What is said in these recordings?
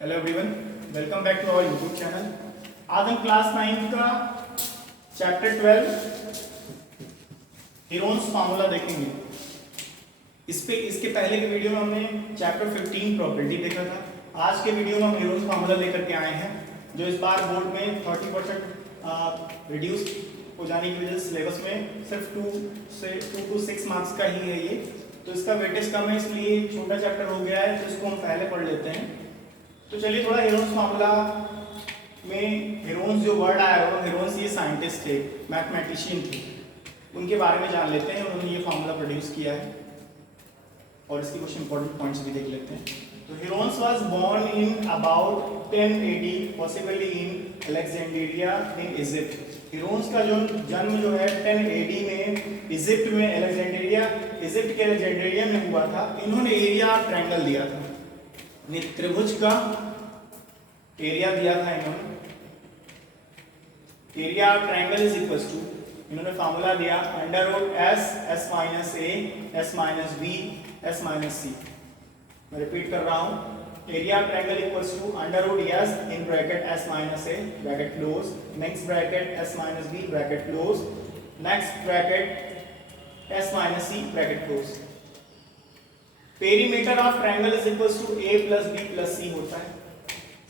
Hello everyone, welcome back to our YouTube channel. आज हम class 9 का चैप्टर 12 हीरोन्स फार्मूला देखेंगे। इसके पहले के वीडियो में हमने चैप्टर 15 प्रॉपर्टी देखा था। आज के वीडियो में हम हीरोन्स फार्मूला लेकर के आए हैं, जो इस बार बोर्ड में 30% रिड्यूस हो जाने की वजह से सिलेबस में सिर्फ 2 to 6 मार्क्स का ही है ये, तो इसका वेटेज कम है, इसलिए छोटा चैप्टर हो गया है, तो इसको हम पहले पढ़ लेते हैं। तो चलिए थोड़ा हीरोन्स फार्मूला में हीरोन्स जो वर्ड आया हो, हीरोन्स ये साइंटिस्ट थे, मैथमेटिशियन थे, उनके बारे में जान लेते हैं। उन्होंने ये फार्मूला प्रोड्यूस किया है और इसके कुछ इंपॉर्टेंट पॉइंट्स भी देख लेते हैं। तो Heron's was born in about 10 AD, possibly in Alexandria in Egypt. Heron's का जो जन्म जो है 10 AD में इजिप्ट में, इजिप्ट के अलेक्जेंड्रिया में हुआ था। इन्होंने एरिया ट्रायंगल दिया था, त्रिभुज का एरिया दिया था इन्होंने। Area triangle is equal to, इन्होंने फार्मूला दिया under root s minus a s minus b s minus c। मैं रिपीट कर रहा हूं, area triangle equals to under root s in bracket s minus a bracket close, next bracket s minus b bracket close, next bracket s minus c bracket close. Perimeter of triangle is equals to a plus b plus c होता है।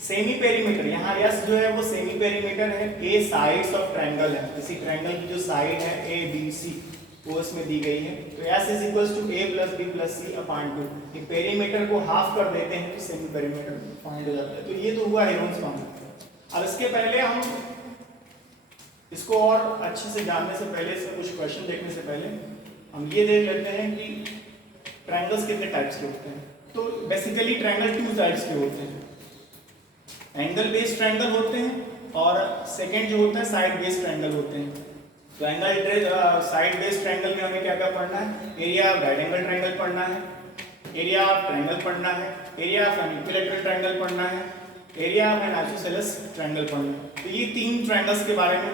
Semi perimeter, यहाँ s जो है वो semi perimeter है, a sides of triangle है, किसी triangle की जो साइड है a b c वो इसमें दी गई है, तो s is equals to a plus b plus c upon 2। ये पेरीमीटर को हाफ कर देते हैं तो सेमी पेरीमीटर फाइंड हो जाता है। तो ये तो हुआ हीरोन्स फार्मूला। अब इसके पहले हम इसको और अच्छे से जानने से पहले, इसमें कुछ क्वेश्चन देखने से पहले हम ये देख लेते हैं कि ट्रायंगल्स कितने टाइप्स के होते हैं। तो बेसिकली ट्रायंगल 2 टाइप्स के होते हैं, एंगल बेस्ड ट्रायंगल होते हैं और सेकंड जो होता है साइड बेस्ड ट्रायंगल होते हैं। तो एंगल साइड बेस्ड ट्रायंगल में हमें क्या क्या पढ़ना है? Area of right angle triangle पढ़ना है, एरिया ऑफ ट्रायंगल पढ़ना है, area of an equilateral triangle पढ़ना है, area of an isosceles triangle पढ़ना है। तो ये 3 ट्रायंगल्स के बारे में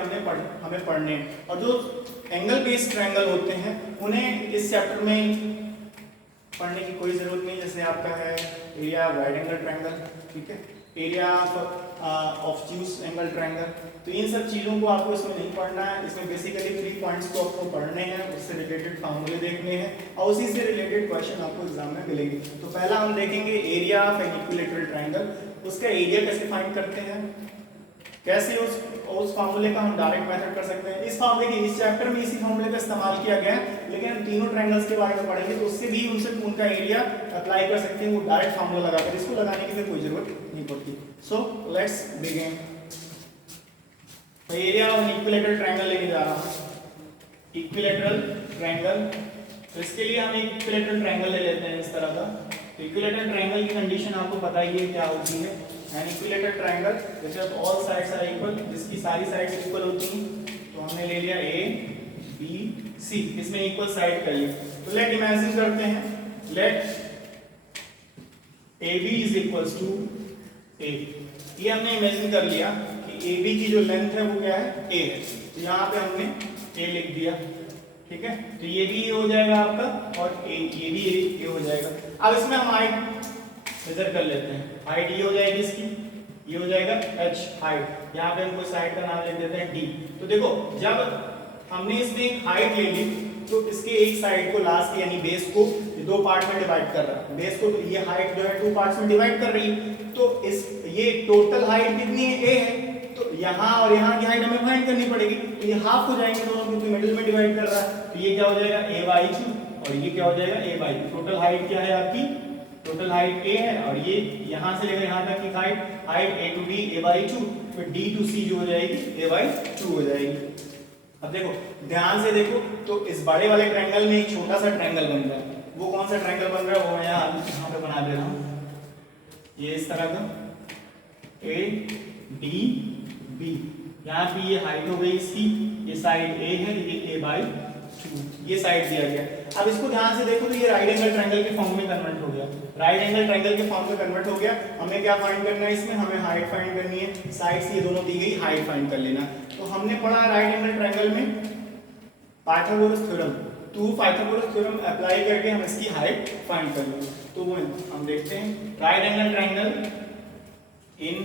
हमें पढ़ने हैं। और जो एंगल बेस्ड ट्रायंगल होते हैं उन्हें इस चैप्टर में पढ़ने की कोई जरूरत नहीं। जैसे आपका है area of right angle triangle, ठीक है, area of obtuse angle triangle, तो इन सब चीज़ों को आपको इसमें नहीं पढ़ना है। इसमें बेसिकली 3 पॉइंट्स को आपको पढ़ने हैं, उससे रिलेटेड फार्मूले देखने हैं और उसी से रिलेटेड क्वेश्चन आपको एग्जाम में मिलेंगे। तो पहला हम देखेंगे area of an equilateral triangle. उसका एरिया कैसे फाइंड करते हैं, कैसे उस फार्मूले का हम डायरेक्ट मेथड कर सकते हैं। इस फार्मूले के इस चैप्टर में इसी फार्मूले का इस्तेमाल किया गया है, लेकिन हम तीनों ट्रायंगल्स के बारे में पढ़ेंगे तो उससे भी उनका एरिया अप्लाई कर सकते हैं, वो डायरेक्ट फार्मूला लगाकर। इसको लगाने की फिर कोई जरूरत नहीं पड़ती। So let's begin. Area of an equilateral triangle लेके जा रहा हूं, इक्विलैटरल ट्रायंगल। तो इसके लिए हम एक इक्विलैटरल ट्रायंगल ले लेते हैं इस तरह का। तो इक्विलैटरल ट्रायंगल की कंडीशन आपको पता ही है क्या होती है। एन इक्विलैटरल ट्रायंगल जैसे ऑल साइड्स आर इक्वल, जिसकी सारी साइड्स इक्वल होती हैं, तो हमने ले लिया a b c, इसमें इक्वल साइड कर ली। तो लेट इमेजिन करते हैं, let ab is equals to a। ये हमने इमेजिन कर लिया कि ab की जो लेंथ है वो क्या है, a है, तो यहाँ पे हमने a लिख दिया, ठीक है। तो ये भी a हो जाएगा आपका और ये भी a हो जाएगा। अब इसमें हम हाइट मेजर कर लेते हैं। हाइट ये हो जाएगी इसकी, ये हो जाएगा h हाइट। यहाँ पे हम कोई साइड का नाम लिख देते हैं d। तो देखो जब हमने इसमें एक हाइट ले ली तो इसके एक साइड को लास्ट यानी बेस को 2 पार्ट में डिवाइड कर रहा है। बेस को तो ये हाइट जो है 2 पार्ट्स में डिवाइड कर रही है, तो ये टोटल हाइट कितनी है, a है। तो यहाँ और यहाँ की हाइट हमें फाइंड करनी पड़ेगी, तो ये हाफ हो जाएंगे दोनों, क्योंकि मिडिल में डिवाइड कर रहा है। तो ये क्या हो जाएगा, a/2 और ये क्या हो जाएगा, a/2। टोटल हाइट क्या है आपकी, टोटल हाइट a है और ये यहाँ से लेकर यहाँ तक की height a to b a/2, फिर d to c जो हो जाएगी a/2 हो जाएगी। अब देखो ध्यान से देखो, तो इस बड़े वाले ट्रायंगल में एक छोटा सा ट्रायंगल बन रहा है। वो कौन सा ट्रायंगल बन रहा है, वो मैं यहाँ पे बना दे रहा हूँ। ये इस तरह का a d b, यहाँ पे ये हाइट हो गई इसकी, ये साइड a है, ये a/2 ये साइड दिया गया। अब इसको ध्यान से देखो तो ये राइट एंगल ट्रायंगल के फॉर्म में कन्वर्ट हो गया। राइट एंगल ट्रायंगल के फॉर्म में कन्वर्ट हो गया। हमें क्या फाइंड करना है इसमें, हमें हाइट फाइंड करनी है। साइड्स ये दोनों दी गई, हाइट फाइंड कर लेना। तो हमने पढ़ा राइट एंगल ट्रायंगल में पाइथागोरस थ्योरम, तो पाइथागोरस थ्योरम अप्लाई करके हम इसकी हाइट फाइंड कर लेंगे। तो वो हम देखते हैं right angle triangle in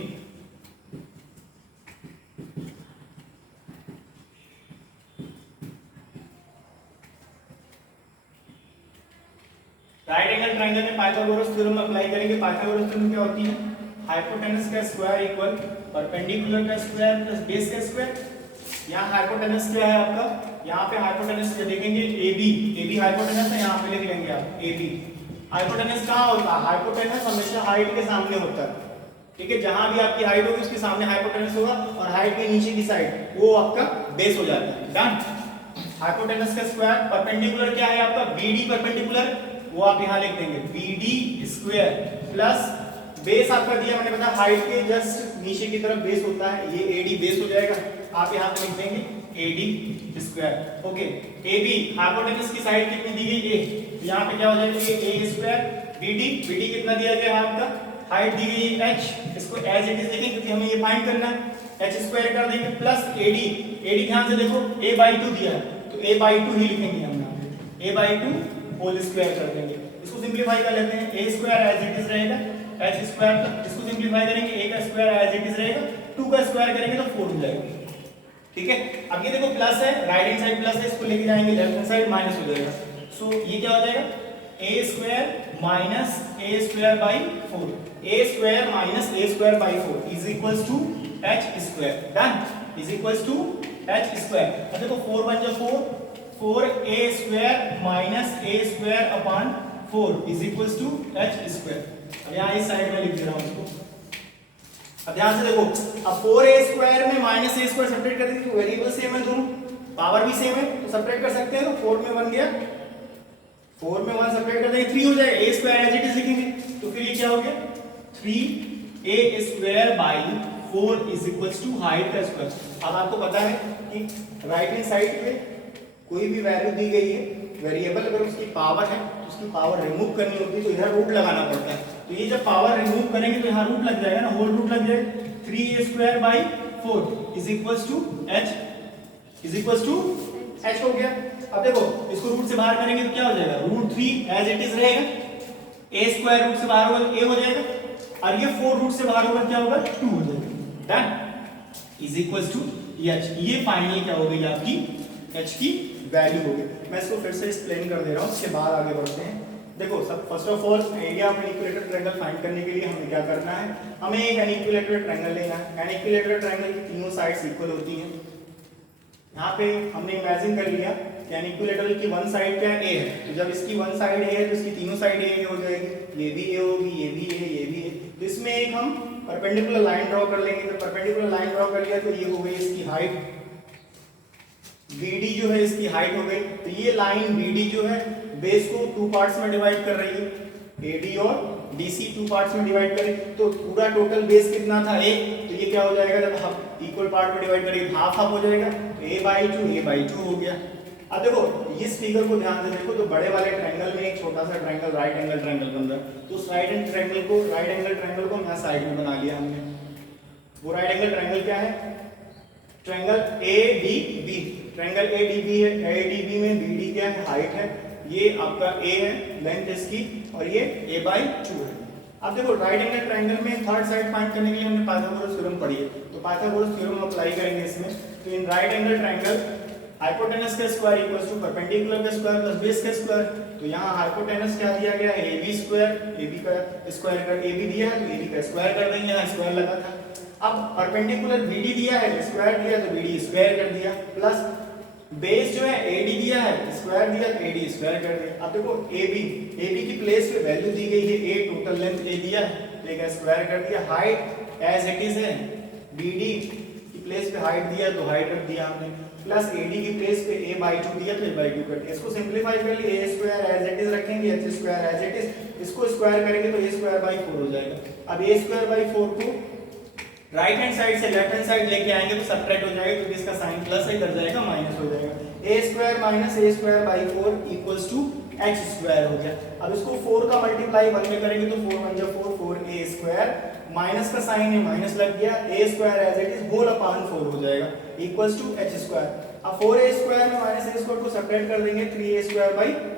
right angle triangle में पाइथागोरस थ्योरम अप्लाई करेंगे। पाइथागोरस थ्योरम क्या होती है? हाइपोटेनस का स्क्वायर इक्वल परपेंडिकुलर का स्क्वायर प्लस बेस का स्क्वायर। यहाँ हाइपोटेनस क्या है आपका? यहाँ पे हाइपोटेनस क्या देखेंगे? AB हाइपोटेनस है, यहाँ पे लिख लेंगे आप AB। हाइपोटेनस कहाँ होता है? हाइपोटेनस हमेशा हाइट के सामने होता है, ठीक है। जहां भी आपकी हाइट होगी उसके सामने हाइपोटेनस होगा, और हाइट के नीचे की साइड वो आपका बेस हो जाता है। डन। हाइपोटेनस का स्क्वायर, परपेंडिकुलर क्या है आपका? BD परपेंडिकुलर, वो आप यहाँ लिख देंगे BD स्क्वायर प्लस बेस आपका दिया मैंने बताया हाइट के जस्ट नीचे की तरफ बेस होता है, ये AD बेस हो जाएगा, आप यहाँ पे लिख देंगे AD square. Okay, AB hypotenuse की साइड कितनी दी गई? A, तो यहाँ पे क्या हो जाएगा? ये A स्क्वायर। BD कितना दिया गया है आपका? हाइट दी गई है H, इसको एज इट इज लिखेंगे क्योंकि हमें ये फाइंड करना है। H स्क्वायर कर देंगे प्लस AD ध्यान से देखो A/2 दिया है, तो A/2 ही लिखेंगे हम यहाँ पे, A/2 होल स्क्वायर कर देंगे। इसको सिंपलीफाई कर लेते हैं, A square as it is रहेगा, H स्क्वायर, इसको सिंपलीफाई करेंगे A का स्क्वायर एज इट इज रहेगा, 2 का स्क्वायर करेंगे तो 4 हो जाएगा, ठीक है। अब ये देखो प्लस है, राइट हैंड साइड प्लस है, इसको लेके जाएंगे लेफ्ट हैंड साइड माइनस हो जाएगा। सो ये क्या हो जाएगा? A square minus A square by 4, A square minus A square by 4 is equals to H square. Done, is equals to H square. अब देखो 4 1 जा 4A square minus A square upon 4 is equals to H square. अब यहाँ इस side में लिख दे रहा हूँ इसको। अब ध्यान से देखो, अब 4A स्क्वायर में माइनस A स्क्वायर सेपरेट कर देंगे, वेरिएबल सेम है दोनों, पावर भी सेम है, तो सेपरेट कर सकते हैं। तो 4 में 1 गया, 4 में 1 सेपरेट कर देंगे 3 हो जाएगा, A square as it is लिखेंगे, तो फिर ये क्या हो गया? 3A square by 4 is equals to height का स्क्वायर। अब आपको पता है कि राइट हैंड साइड पे कोई भी वैल्यू दी गई है, वेरिएबल अगर उसकी पावर है तो उसकी पावर रिमूव करनी होती है, तो इधर रूट लगाना पड़ता है। तो ये जब पावर रिमूव करेंगे तो यहाँ रूट लग जाएगा ना, होल रूट लग जाएगा। 3A square by 4 is equals to H हो गया। अब देखो इसको रूट से बाहर करेंगे तो क्या हो जाएगा? √3 एज इट इज रहेगा, A स्क्वायर रूट से बाहर होगा तो A हो जाएगा, और ये 4 रूट से बाहर होगा क्या होगा? 2 हो जाएगा। Done, is equals to H। ये फाइनली क्या हो गई आपकी? H की वैल्यू हो गई। मैं इसको फिर से एक्सप्लेन कर दे रहा हूँ, उसके बाद आगे बढ़ते हैं। देखो सब first of all area of an equilateral triangle find करने के लिए हमें क्या करना है? हमें एक एनिक्विलेटरल ट्रायंगल लेना है। एनिक्विलेटरल ट्रायंगल की तीनों साइड्स इक्वल होती हैं। यहाँ पे हमने इमेजिन कर लिया कि एनिक्विलेटरल की वन साइड क्या A है, तो जब इसकी वन साइड A है तो इसकी तीनों साइड A हो जाएगी, ये भी A होगी, ये भी A, ये भी A। तो इसमें एक हम परपेंडिकुलर लाइन ड्रॉ कर लेंगे। तो परपेंडिकुलर लाइन ड्रॉ कर लिया तो ये हो गई इसकी हाइट, BD जो है इसकी हाइट हो गई। तो ये लाइन BD जो है बेस को 2 पार्ट्स में डिवाइड कर रही है, AD और DC 2 पार्ट्स में डिवाइड करें तो पूरा टोटल बेस कितना था? A। तो ये क्या हो जाएगा? जब हम इक्वल पार्ट में डिवाइड करेंगे हाफ हाफ हो जाएगा, तो A/2 हो गया। अब देखो इस फिगर को ध्यान से देखो, तो बड़े वाले ट्रायंगल में एक छोटा सा ट्रायंगल राइट एंगल ट्रायंगल बन रहा है, तो उस राइट एंगल ट्रायंगल को यहाँ साइड में बना लिया हमने। वो राइट एंगल ट्रायंगल क्या है? Triangle ADB। ट्रायंगल ADB है, ADB में BD क्या है? हाइट है, ये आपका A है लेंथ इसकी, और ये A/2 है। अब देखो राइट एंगल ट्रायंगल में थर्ड साइड फाइंड करने के लिए हमने पाइथागोरस थ्योरम पढ़ी है, तो पाइथागोरस थ्योरम अप्लाई करेंगे इसमें। तो in right angle triangle hypotenuse का स्क्वायर इक्वल्स टू परपेंडिकुलर का स्क्वायर प्लस बेस का स्क्वायर। तो यहाँ हाइपोटेनस क्या दिया गया है? AB स्क्वायर, AB का स्क्वायर कर AB दिया है तो AB का स्क्वायर कर देंगे, यहाँ स्क्वायर लगा था। अब परपेंडिकुलर BD दिया है, स्क्वायर दिया तो BD स्क्वायर कर दिया, प्लस बेस जो है AD दिया है, स्क्वायर दिया तो AD स्क्वायर कर दिया। अब देखो AB की प्लेस पे वैल्यू दी गई है A, टोटल लेंथ A दिया है, A का स्क्वायर कर दिया। हाइट एज इट इज है, BD की प्लेस पे हाइट दिया तो हाइट रख दिया हमने, प्लस AD की प्लेस पे A/2 दिया तो A/2 कर दिया। इसको सिंपलीफाई कर लिए, A square as it is रखेंगे, H square as it is, इसको स्क्वायर करेंगे तो A स्क्वायर बाई 4 हो जाएगा। अब A स्क्वायर बाई 4 को राइट हैंड साइड से लेफ्ट हैंड साइड लेके आएंगे तो सब्ट्रैक्ट हो जाएगा, क्योंकि इसका साइन प्लस है, इधर जाएगा माइनस हो जाएगा। A square minus A square by 4 equals to H square हो गया। अब इसको 4 का मल्टीप्लाई 1 में करेंगे तो 4 1 जा 4, 4A स्क्वायर, माइनस का साइन है माइनस लग गया, A square as it is whole upon 4 हो जाएगा इक्वल्स टू H स्क्वायर। अब 4a² में -a² को सेपरेट कर देंगे, 3a² /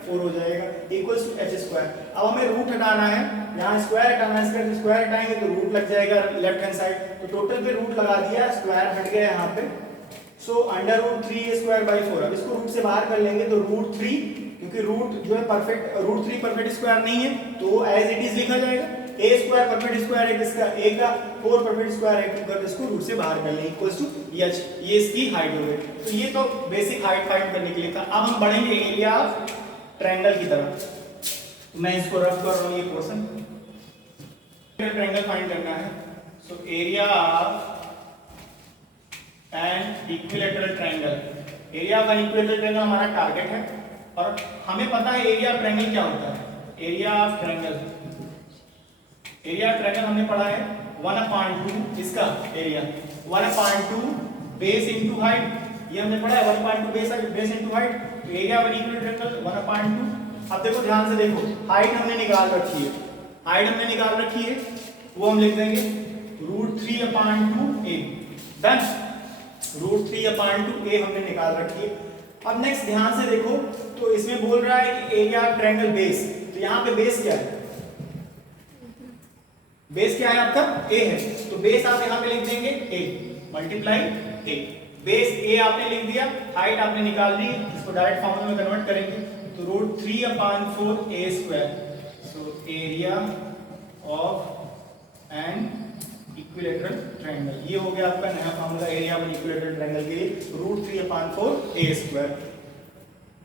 4 हो जाएगा इक्वल्स टू h²। अब हमें रूट हटाना है, यहाँ स्क्वायर हटाना है, इसका स्क्वायर हटाएंगे तो रूट लग जाएगा लेफ्ट हैंड साइड, तो टोटल पे रूट लगा दिया, स्क्वायर हट गया यहाँ पे। सो √3a² / 4। अब इसको रूट से बाहर कर लेंगे तो √3, क्योंकि रूट जो है परफेक्ट, √3 परफेक्ट स्क्वायर नहीं है तो एज इट इज लिखा जाएगा। a² परफेक्ट स्क्वायर है किसका, a का, 4 परफेक्ट स्क्वायर है 2 का, तो इसको रूट से बाहर कर लेंगे इक्वल्स टू h। ये इसकी हाइट हो गई। तो ये तो बेसिक हाइट फाइंड करने के लिए था। अब हम बढ़ेंगे एरिया ऑफ ट्रायंगल की तरफ। मैं इसको रफ कर रहा हूं, ये पोर्शन ट्रायंगल फाइंड करना है। So area of an equilateral triangle, area of an equilateral triangle हमारा टारगेट है, और हमें पता है एरिया ऑफ ट्रायंगल क्या होता है। Area of triangle, area of triangle हमने पढ़ा है 1/2 इसका एरिया, 1/2 बेस इनटू हाइट, ये हमने पढ़ा है 1/2 बेस इनटू हाइट। तो area of an equilateral triangle 1/2। अब देखो ध्यान से देखो, हाइट हमने निकाल रखी है, हाइट हमने निकाल रखी है, वो हम लिख देंगे √3/2a। डन, √3/2a हमने निकाल रखी है। अब नेक्स्ट ध्यान से देखो, तो इसमें बोल रहा है कि एरिया ऑफ ट्रायंगल बेस, तो यहाँ पे बेस क्या है, बेस क्या है आपका a है, तो बेस आप यहाँ पे लिख देंगे a multiply a। Base a आपने लिख दिया, हाइट आपने निकाल ली, इसको डायरेक्ट फॉर्मूला में कन्वर्ट करेंगे तो √3/4a²। So area of an equilateral triangle, ये हो गया आपका नया formula area of an equilateral triangle के लिए, √3/4a²।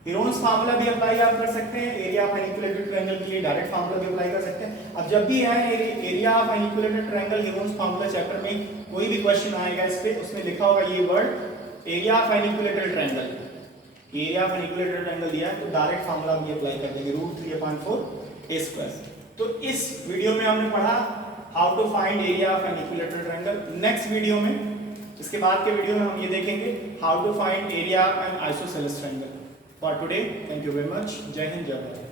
हीरोन्स फार्मूला भी अप्लाई आप कर सकते हैं area of an equilateral triangle के लिए, डायरेक्ट फार्मूला भी अप्लाई कर सकते हैं। अब जब भी है area of an equilateral triangle Heron's formula chapter में कोई भी क्वेश्चन आएगा इस पे, उसमें लिखा होगा ये word area of an equilateral triangle, area of an equilateral triangle दिया है तो डायरेक्ट फार्मूला भी अप्लाई कर देंगे √3/4a²। तो इस वीडियो में हमने पढ़ा how to find area of an equilateral triangle. Next video में, इसके बाद के वीडियो में हम ये देखेंगे how to find area of an isosceles triangle. For today, thank you very much. Jai Hind, Jai Bharat.